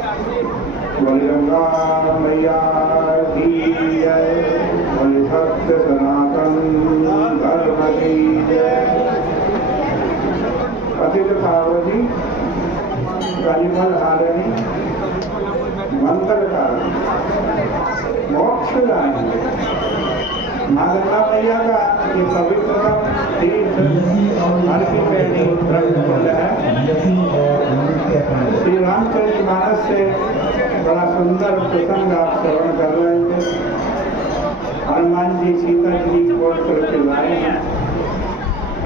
बोल गंगा मैया की जय, बोल सत्य सनातन धर्म की जय। पतित पार्वती कालीफल हारिणी मंगलकारी मोक्षदायिनी माँ गंगा मैया का ये पवित्र तीर्थ हर की पहली ब्रह्मकुंड है। श्री रामचरितमानस से बड़ा सुंदर प्रसंग आप श्रवण कर रहे थे। हनुमान जी सीता जी की खोज करके लाए हैं।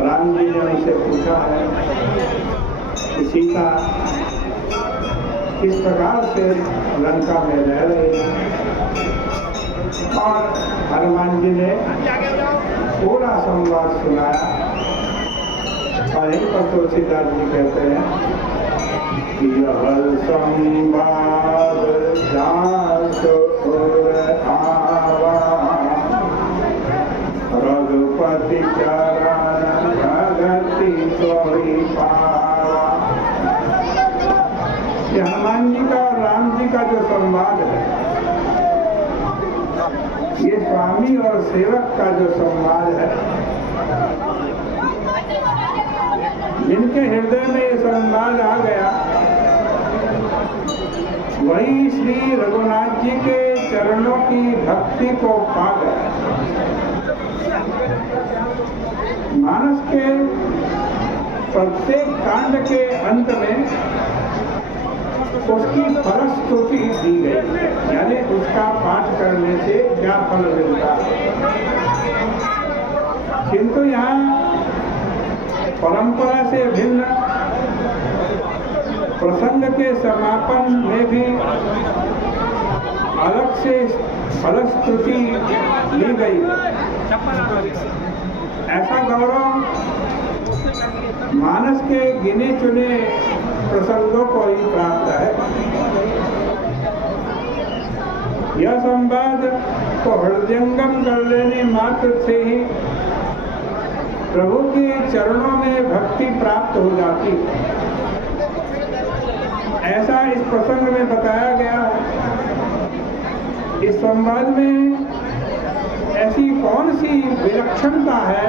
राम जी ने उनसे पूछा है कि सीता किस प्रकार से लंका में रह रही है, और हनुमान जी ने पूरा संवाद सुनाया। और इन पर तुलसीदास जी कहते हैं कि यह संवाद जासु आवा, रघुपति चरण भगति सोई पावा। ये हनुमान जी का और राम जी का जो संवाद है, ये स्वामी और सेवक का जो संवाद है, जिनके हृदय में ये संवाद आ गया, वही श्री रघुनाथ जी के चरणों की भक्ति को पा गया। मानस के प्रत्येक कांड के अंत में उसकी फलस्तुति दी गई, यानी उसका पाठ करने से क्या फल मिलता है। किंतु यहाँ परंपरा से भिन्न प्रसंग के समापन में भी अलग से फलस्तुति दी गई। ऐसा गौरव मानस के गिने चुने प्रसंगों को ही प्राप्त है। यह संवाद को हृदयंगम कर लेने मात्र से ही प्रभु के चरणों में भक्ति प्राप्त हो जाती। ऐसा इस प्रसंग में बताया गया है। इस संवाद में ऐसी कौन सी विलक्षणता है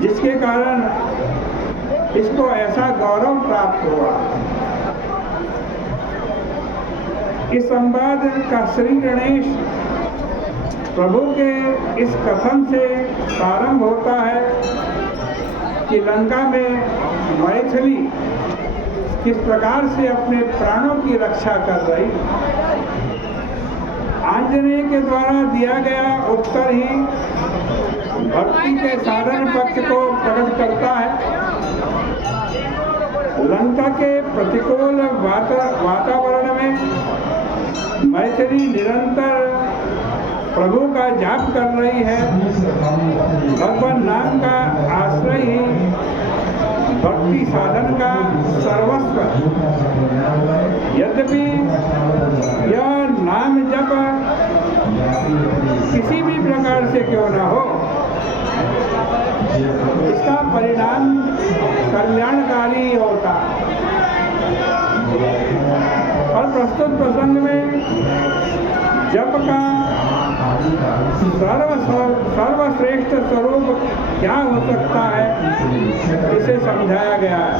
जिसके कारण इसको ऐसा गौरव प्राप्त हुआ। इस संवाद का श्री गणेश प्रभु के इस कथन से प्रारंभ होता है कि लंका में मैथिली किस प्रकार से अपने प्राणों की रक्षा कर रही। आंजनेय के द्वारा दिया गया उत्तर ही भक्ति के साधन पक्ष को प्रकट करता है। लंका के प्रतिकूल वातावरण में मैथिली निरंतर प्रभु का जाप कर रही है। भगवान नाम का आश्रय ही भक्ति साधन का सर्वस्व। यद्यपि यह नाम जप किसी भी प्रकार से क्यों न हो, इसका परिणाम कल्याणकारी होता। और प्रस्तुत प्रसंग में जप का सर्वश्रेष्ठ स्वरूप क्या हो सकता है, इसे समझाया गया है।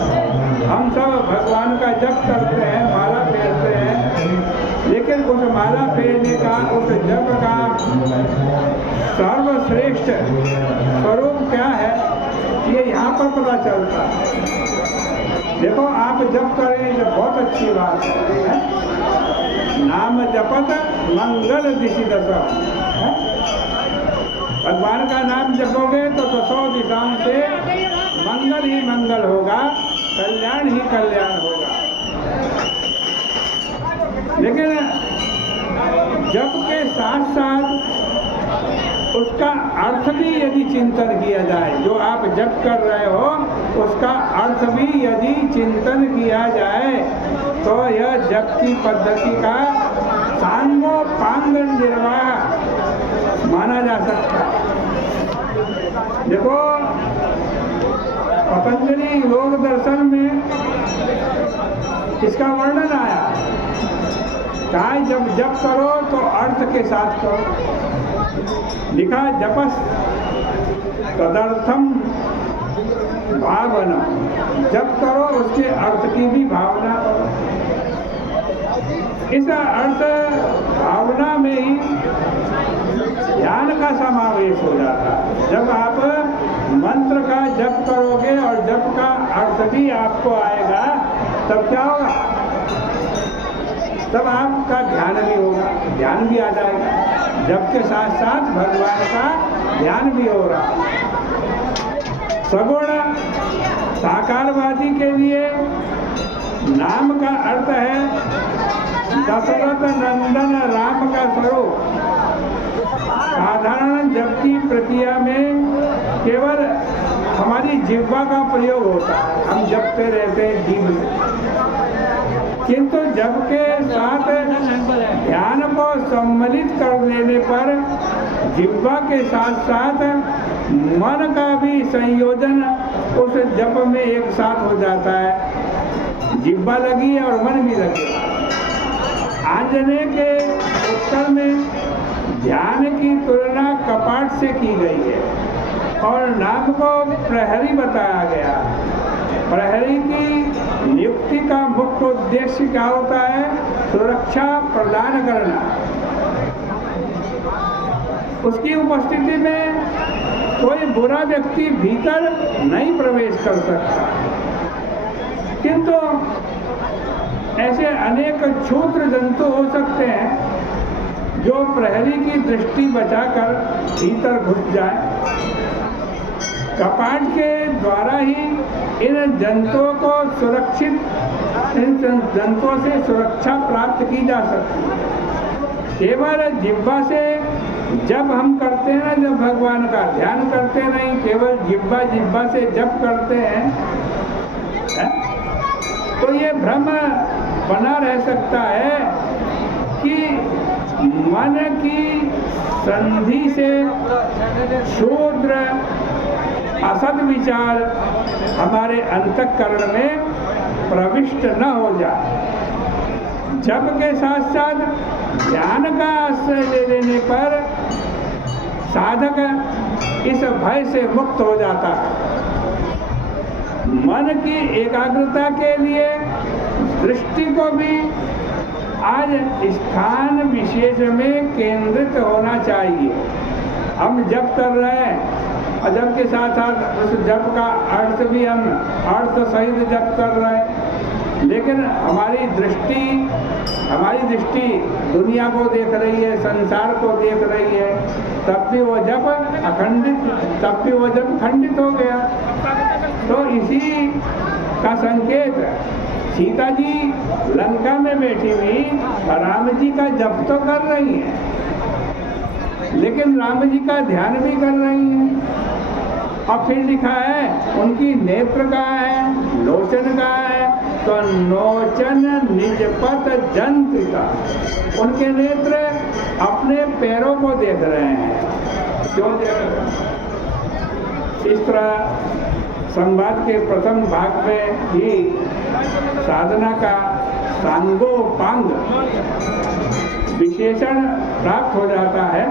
हम सब भगवान का जप करते हैं, माला फेरते हैं, लेकिन उस माला फेरने का, उस जप का सर्वश्रेष्ठ स्वरूप क्या है, ये यहाँ पर पता चलता है। देखो, आप जप करें, जब बहुत अच्छी बात है। नाम जपत मंगल दिशि दशा। भगवान का नाम जपोगे तो दसों दिशाओं से मंगल ही मंगल होगा, कल्याण ही कल्याण होगा। लेकिन जप के साथ साथ उसका अर्थ भी यदि चिंतन किया जाए, जो आप जप कर रहे हो उसका अर्थ भी यदि चिंतन किया जाए, तो यह जप की पद्धति का सांगोपांग निर्वाह माना जा सकता है। देखो, पतंजलि योग दर्शन में इसका वर्णन आया। कहा जब जप करो तो अर्थ के साथ करो। लिखा जपस तदर्थम भावना, जप करो उसके अर्थ की भी भावना करो। इस अर्थ भावना में ही ध्यान का समावेश हो जाता है। जब आप मंत्र का जप करोगे और जप का अर्थ भी आपको आएगा, तब क्या होगा? तब आपका ध्यान भी होगा, ध्यान भी आ जाएगा। जप के साथ साथ भगवान का ध्यान भी हो रहा। सगुण साकारवादी के लिए नाम का अर्थ है दशरथ नंदन राम का स्वरूप। साधारण जप की प्रक्रिया में केवल हमारी जिह्वा का प्रयोग होता है, हम जपते रहते हैं जीभ से। किंतु जप के साथ ध्यान को सम्मिलित कर लेने पर जिह्वा के साथ साथ मन का भी संयोजन उस जप में एक साथ हो जाता है। जिह्वा लगी है और मन भी लगी। आंजनेय के उत्तर में ध्यान की तुलना कपाट से की गई है और नाम को प्रहरी बताया गया। प्रहरी की नियुक्ति का मुख्य उद्देश्य क्या होता है? सुरक्षा प्रदान करना। उसकी उपस्थिति में कोई बुरा व्यक्ति भीतर नहीं प्रवेश कर सकता। किंतु ऐसे अनेक क्षुद्र जंतु हो सकते हैं जो प्रहरी की दृष्टि बचाकर भीतर घुस जाए। कपाट के द्वारा ही इन जंतुओं को इन जंतुओं से सुरक्षा प्राप्त की जा सकती है। केवल जिह्वा से जब हम करते हैं, जब भगवान का ध्यान करते नहीं, केवल जिह्वा से जप करते हैं, तो ये भ्रम बना रह सकता है कि मन की संधि से शूद्र असद विचार हमारे अंतःकरण में प्रविष्ट न हो जाए। जप के साथ साथ ध्यान का आश्रय ले लेने पर साधक इस भय से मुक्त हो जाता है। मन की एकाग्रता के लिए दृष्टि को भी आज स्थान विशेष में केंद्रित होना चाहिए। हम जप कर रहे हैं और जप के साथ साथ उस जप का अर्थ भी हम अर्थ सहित जप कर रहे हैं, लेकिन हमारी दृष्टि दुनिया को देख रही है, संसार को देख रही है, तब भी वो जप खंडित हो गया। तो इसी का संकेत सीता जी लंका में बैठी हुई राम जी का जप तो कर रही हैं, लेकिन राम जी का ध्यान भी कर रही हैं। और फिर लिखा है उनकी नेत्र कहाँ है, लोचन कहाँ है, तो नोचन निजपत जंत्रिका, उनके नेत्र अपने पैरों को देख रहे हैं। क्यों देख रहे हैं? इस तरह संवाद के प्रथम भाग में ही साधना का सांगोपांग विशेषण प्राप्त हो जाता है।